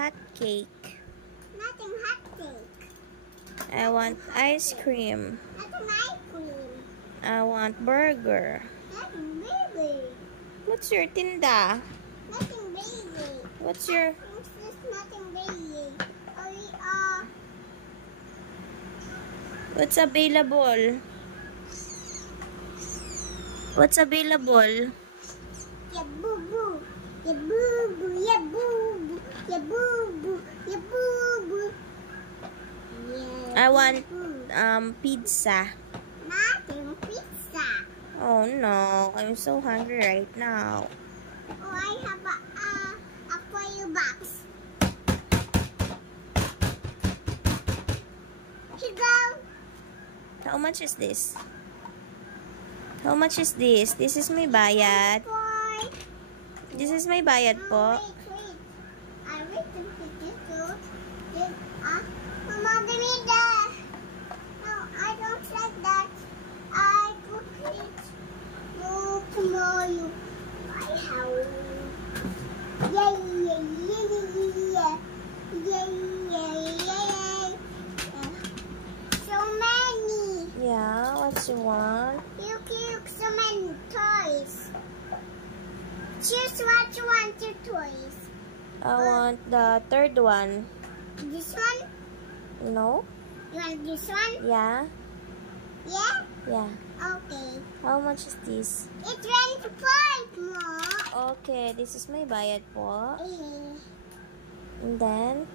hot cake. Nothing hot cake. I want ice cream. Nothing ice cream. I want burger. Nothing baby. What's your tinda? Nothing baby. What's your... This is nothing baby. What's available? What's available? Yeah, boo boo. Yeah, boo boo. Yeah, boo boo. Yeah, boo boo. Yeah, boo boo. Yeah. I want boo. pizza. Nothing pizza. Oh no, I'm so hungry right now. Oh, I have a for you box. Here you go. How much is this? How much is this? This is my bayad. Boy. This is my bayad po. Wait. I read the picture. Mama, give me that. No, I don't like that. I cook it. No, tomorrow. I have. Yay. So many. Yeah, what you want? You so many toys. Choose what you want your toys. I want the third one. This one? No? You want this one? Yeah? Yeah? Yeah. Okay. How much is this? It's 25 more. Okay, this is my bayad po. Eh. And then,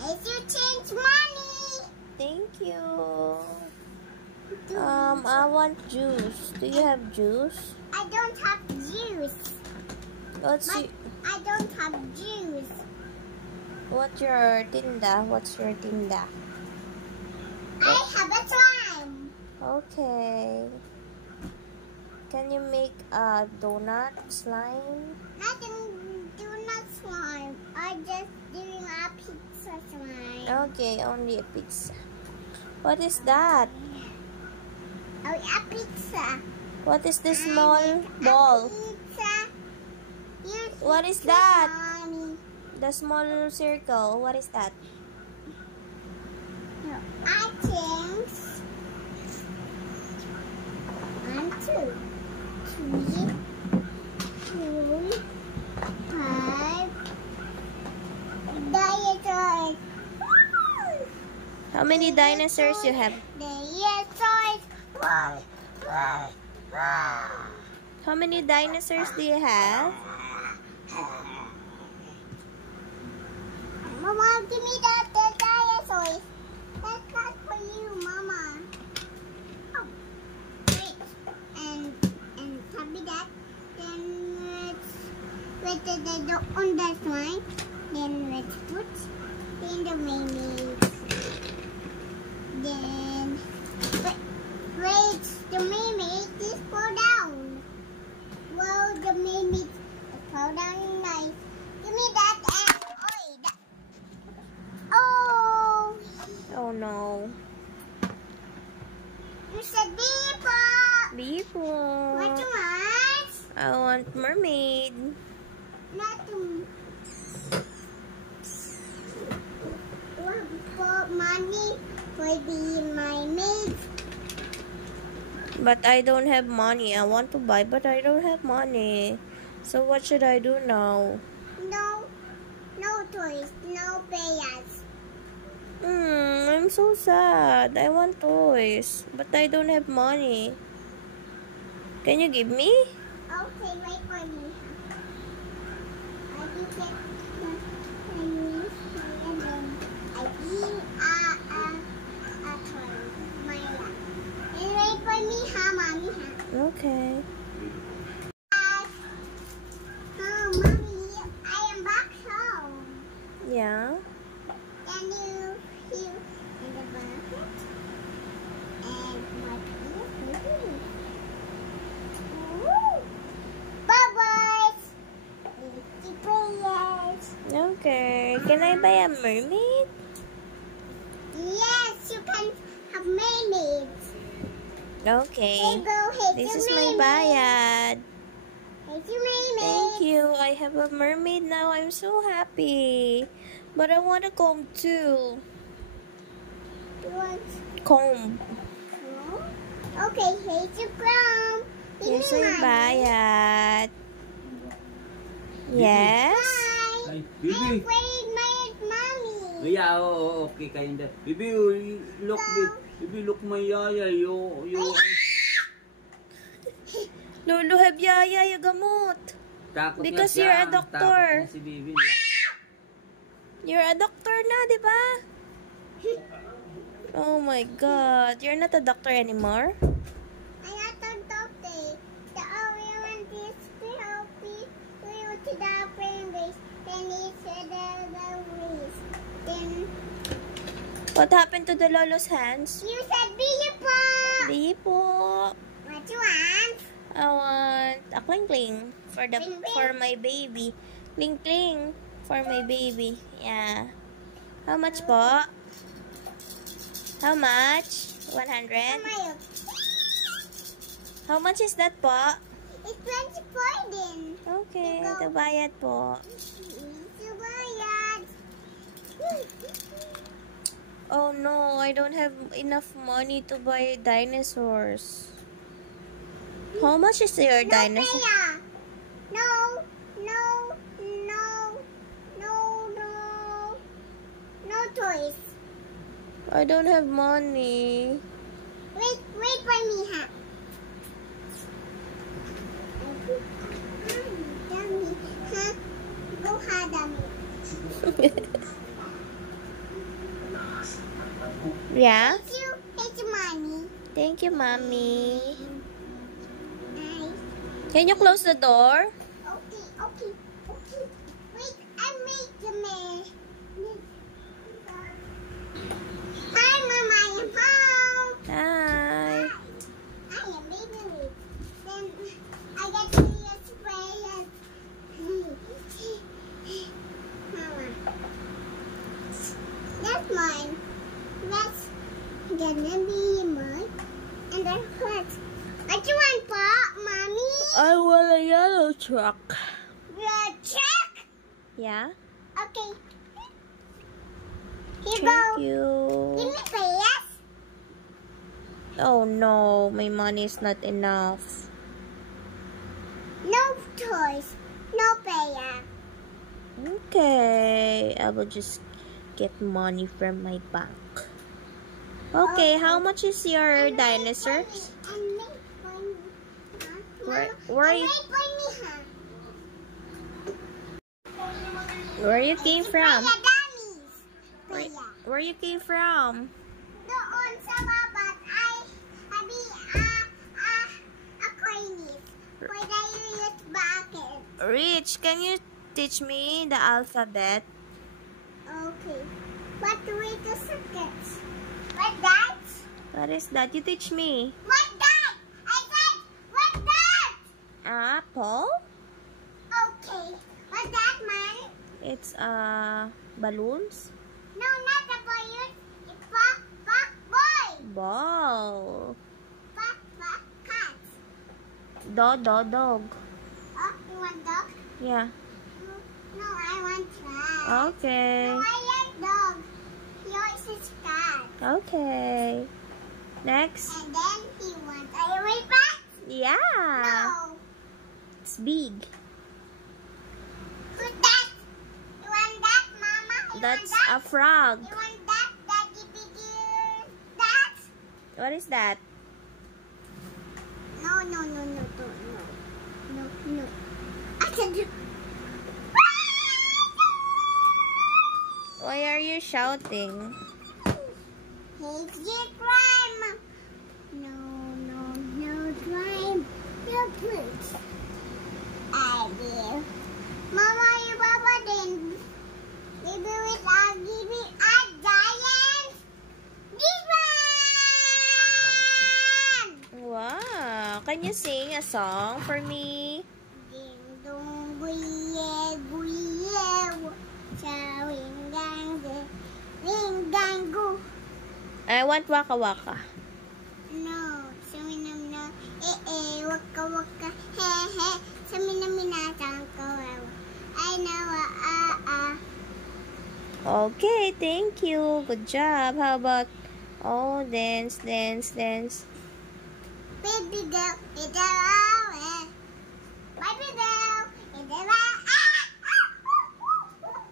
If you change money. thank you. I want juice. Do you have juice? I don't have juice. What's But I don't have juice. what's your tinda? What's your tinda? I have a slime. Okay. Can you make a donut slime? Nothing, do not slime. I just doing a pizza slime. Okay, only a pizza. What is that? Oh, a pizza. What is this small ball? Pizza. What is that? Mommy. The small circle. What is that? No, I think 1, 2, 3, 4, 5. Dinosaurs. How many dinosaurs you have? Dinosaurs. How many dinosaurs do you have? Mama, give me the dinosaurs. That's not for you, Mama. Oh, wait. And copy that. Then let's wait on that line. Then let's put in the mayonnaise. Then wait, the mayonnaise is fall down. Well, the mayonnaise fall down nice. Give me that and that. Oh. Oh no. You said Beepo. Beefo. What you want? I want mermaid. Not to. For money for being my maid. But I don't have money. I want to buy, but I don't have money. So what should I do now? No toys, no players. I'm so sad. I want toys, but I don't have money. Can you give me? Okay, wait for me. I will get I eat a toy. My lap. And wait for me, Mommy, Okay. Oh, Mommy, I am back home. Yeah. Then you in the bucket and what is bubbles. Little players. Okay. Can I buy a mermaid? Yes, you can have mermaids. Okay. Here go, This is my bayad. Here's your mermaid. Thank you. I have a mermaid now. I'm so happy. But I want a comb too. You want Comb. comb? Okay, here's your comb. Here's your bayad. Yes? Bye. Ay, I'm Bibi. afraid my mommy. Yeah, okay kayo na. Bibi, look, Bibi, look my yaya. You, Lulu have yaya yung gamot. takot Because nga siya. you're a doctor. Takot nga si Bibi. You're a doctor na, di ba? Oh my God. You're not a doctor anymore? I got the doctor. The only one is to help me to the fingers. Then he said the wrist. Then What happened to the lolo's hands? you said Billy po. Di po. What you want? I want a kling-kling for Kling-kling? for my baby. Kling-kling for my baby. Yeah. How much po? How much? 100? Mayo. How much is that po? It's 24 then. Okay, ito bayad po. It's a bayad. Oh no, I don't have enough money to buy dinosaurs. How much is your dinosaur? Paya. No, no, no, no, no, no toys. I don't have money. Wait for me, ha. Dummy, ha? Go ha, dummy. Yeah? It's money. Thank you, mommy. Nice. Can you close the door? Okay. Wait, I made the man. Hi, Mama, I am home. Hi. I am baby Rick. Then I got to use spray and Mama. That's mine. That's gonna be mine. And then what? What you want, Pop, Mommy? I want a yellow truck. The check? Yeah? Okay. Here Thank go. you. Give me payas. Oh no, my money is not enough. No toys. No payas. Okay, I will just get money from my bank. Okay, how much is your dinosaurs? Where you came from? Where you came from? Doon sa babat ay Aquarius. Pwede yung bucket. Rich, can you teach me the alphabet? Okay. What way to circuits? What that? What is that? You teach me. What that? I said, what that? Apple? Okay. What that, man? It's balloons. No, not the boy. It's boy. Ball. Cat. Dog. Oh, you want dog? Yeah. No, I want cat. Okay. No, I like dog. Yours is cat. Okay. Next. And then he wants a elephant? Yeah. No. It's big. Who's that? You want that, Mama? You That's want that? a frog. You want that? Daddy, bigger? That? What is that? No. I said, Why are you shouting? here's your crime. No, crime. No, please. I will. Mama, your Papa then. Give it a giant. This one! Wow. Can you sing a song for me? Ding dong guye. Sa wing gang go. I want waka waka. No, sa minam na waka he sa minam minatang ko. I know Okay, thank you. Good job. How about, oh, dance, dance, dance. Baby girl, it's a baby girl, it's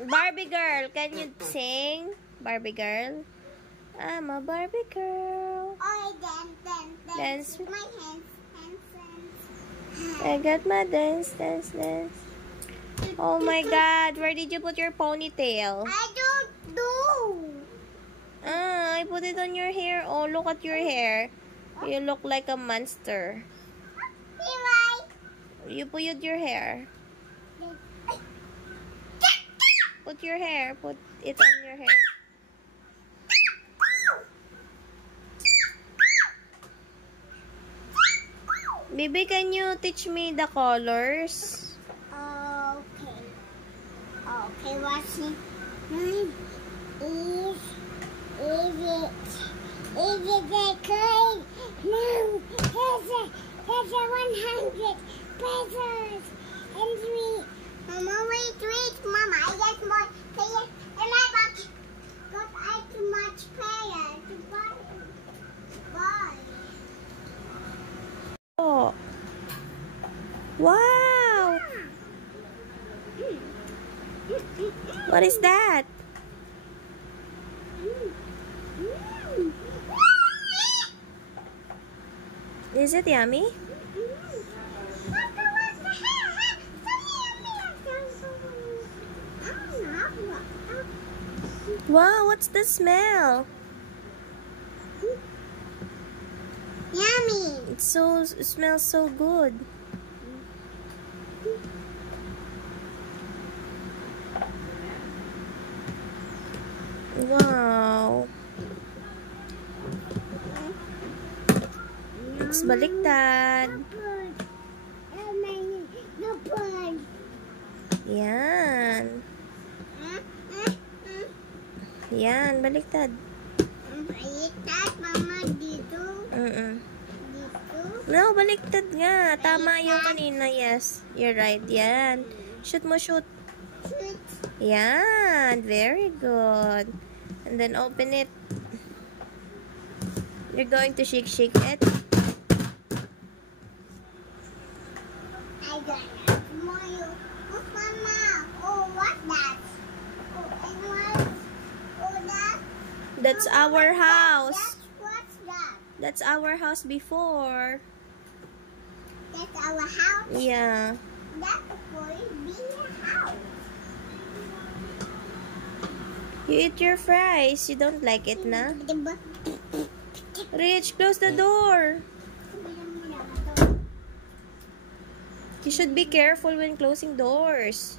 a Barbie girl, can you sing? Barbie girl? I'm a Barbie girl. Oh, dance. Dance. With my hands. I got my dance, dance, dance. Oh my God, where did you put your ponytail? I don't do. I put it on your hair. Oh, look at your hair. You look like a monster. You put your hair. Put your hair. Put it on your hair. Baby, can you teach me the colors? Okay. Okay, what's it? Is it a coin? No, there's a 100 pesos. And we, Mama, wait, Mama, I get more pay in my box. But I too much pay to buy. Oh. Wow. What is that? Is it yummy? Wow, what's the smell? Yummy. It smells so good. Wow. It's baliktad. Yan. Yan, baliktad. Baliktad, Mama, dito. Mm-mm. Dito. No, baliktad nga. Tama yung kanina. Yes, you're right. Yan. Shoot mo, shoot. Shoot. Yan. Very good. And then open it. You're going to shake it. I got more. Oh, Mama. Oh, what's that? Oh, and that? That's our house. What's that? That's our house before. That's our house? Yeah. That's going to be a house. You eat your fries. You don't like it, na? Rich, close the door. You should be careful when closing doors.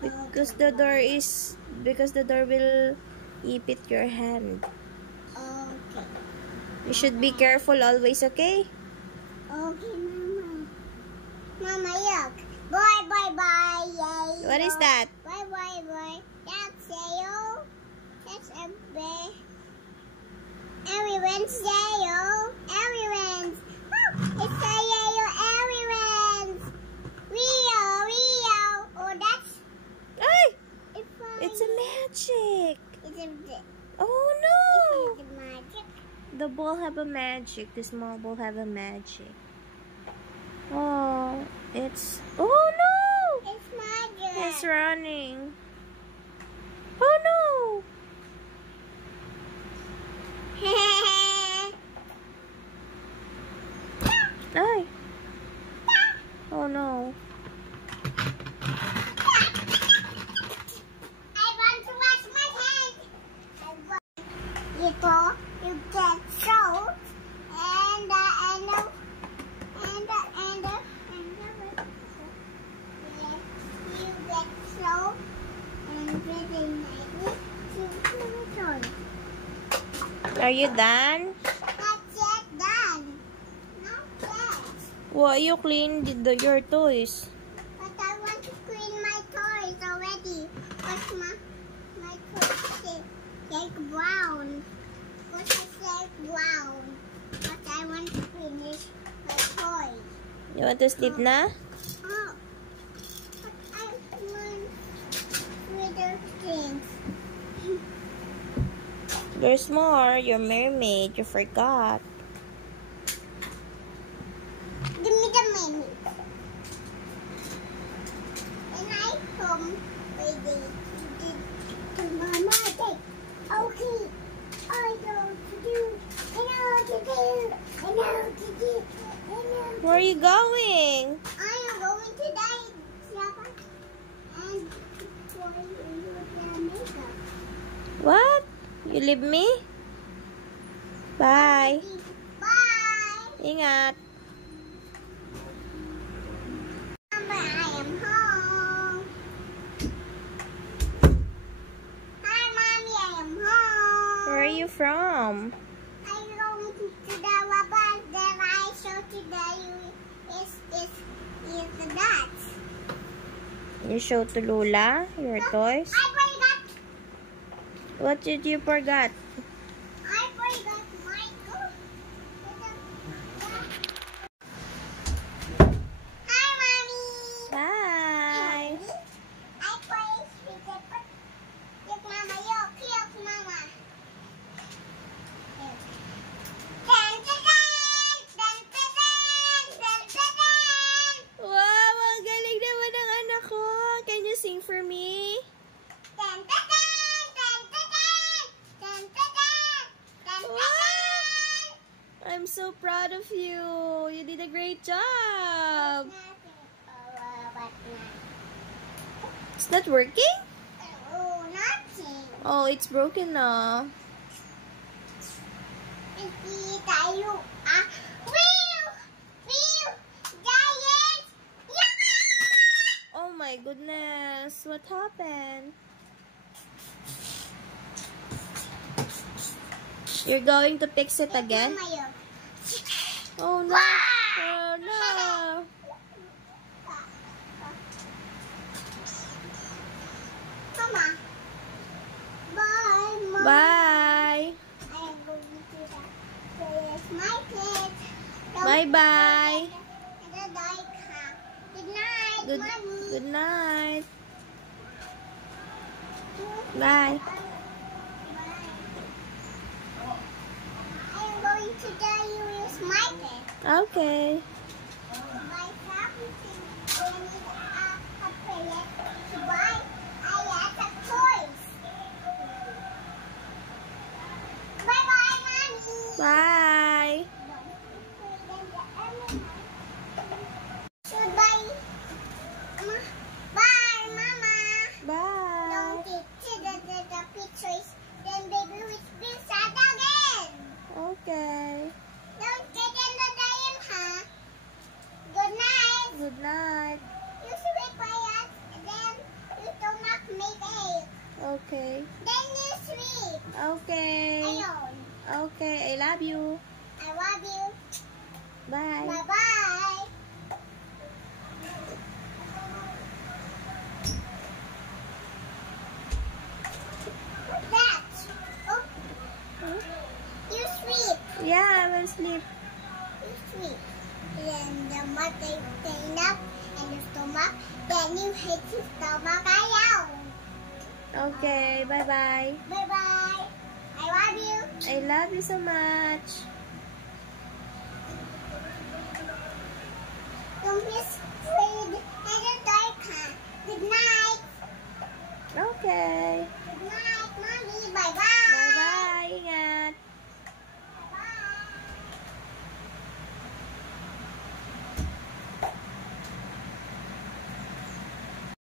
Because the door will eat your hand. Okay. You should be careful always, okay? Okay, Mama. Mama, look. Bye. Yay. What is that? Bye. That's Sayo. That's a bear. Everyone's Sayo. Everyone's. Oh, it's Sayo. Everyone's. Rio. Oh, that's. Ay! It's It's a magic. It's a Oh no! It's a magic. The ball have a magic. The small ball have a magic. Oh, it's... Oh no! It's magic. It's running. Oh no! Ay! Oh no. I want to wash my hands. You get soap you get soap and very nicely to toy. Are you done? Not yet done. Not yet. Why you clean your toys? But I want to clean my toys already. What's my toys like brown? What's it like brown? But I want to finish my toys. You want to sleep na? Oh, but I want little things. There's more. Your mermaid. You forgot. Give me the menu. And I come with the mama take. Okay. I know to do. I know to do. I know to do. I know. Where are you going? I am going to die, Papa. And for you the makeup. What? You leave me? Bye. Bye. Ingat. Mama, I am home. Hi, Mommy, I am home. Where are you from? I'm going to the bus that I showed to you is the dots. You showed to Lula your toys? I forgot. What did you forget? I forgot my coat. Hi, Mommy. Bye. I play with the look, Mama. Look, Mama. Dun, dun, dun, dun, dun, dun, dun, dun. Wow, ang galing naman ng anak ko. Can you sing for me? Dun, dun, dun, dun, dun, dun. Dun, dun, dun, dun, dun, dun. I'm so proud of you. You did a great job. It's not working? Oh, nothing. Oh, it's broken now. Hindi tayo. Wheel, giant. Yeah! Oh my goodness. What happened? You're going to fix it again? Mama, yun. Oh no. Oh no. Mama. Bye, Mama. Bye. I am going to the my kids. Bye-bye. Good night, Good, Mommy. good night. Bye. I am going to tell you use my pet. Okay. Buy something. When it's a pet to buy, I have a toys. Bye-bye, Mommy. Bye. Goodbye. Bye, Mama. Bye. Don't get to the pictures. Then baby will be sad again. Okay. Don't get in the diam, huh? Good night. Good night. You sleep quiet. Then you don't have to make egg. Okay. Then you sleep. Okay. Alone. Okay. I love you. I love you. Bye. Bye-bye. That. Oh, you sleep. Yeah, I will sleep. You sleep. Then the mother clean up and the stomach. Then you hit your stomach out. Okay. Bye-bye. Bye-bye. I love you. I love you so much. Don't be afraid in the dark, huh? Good night. Okay.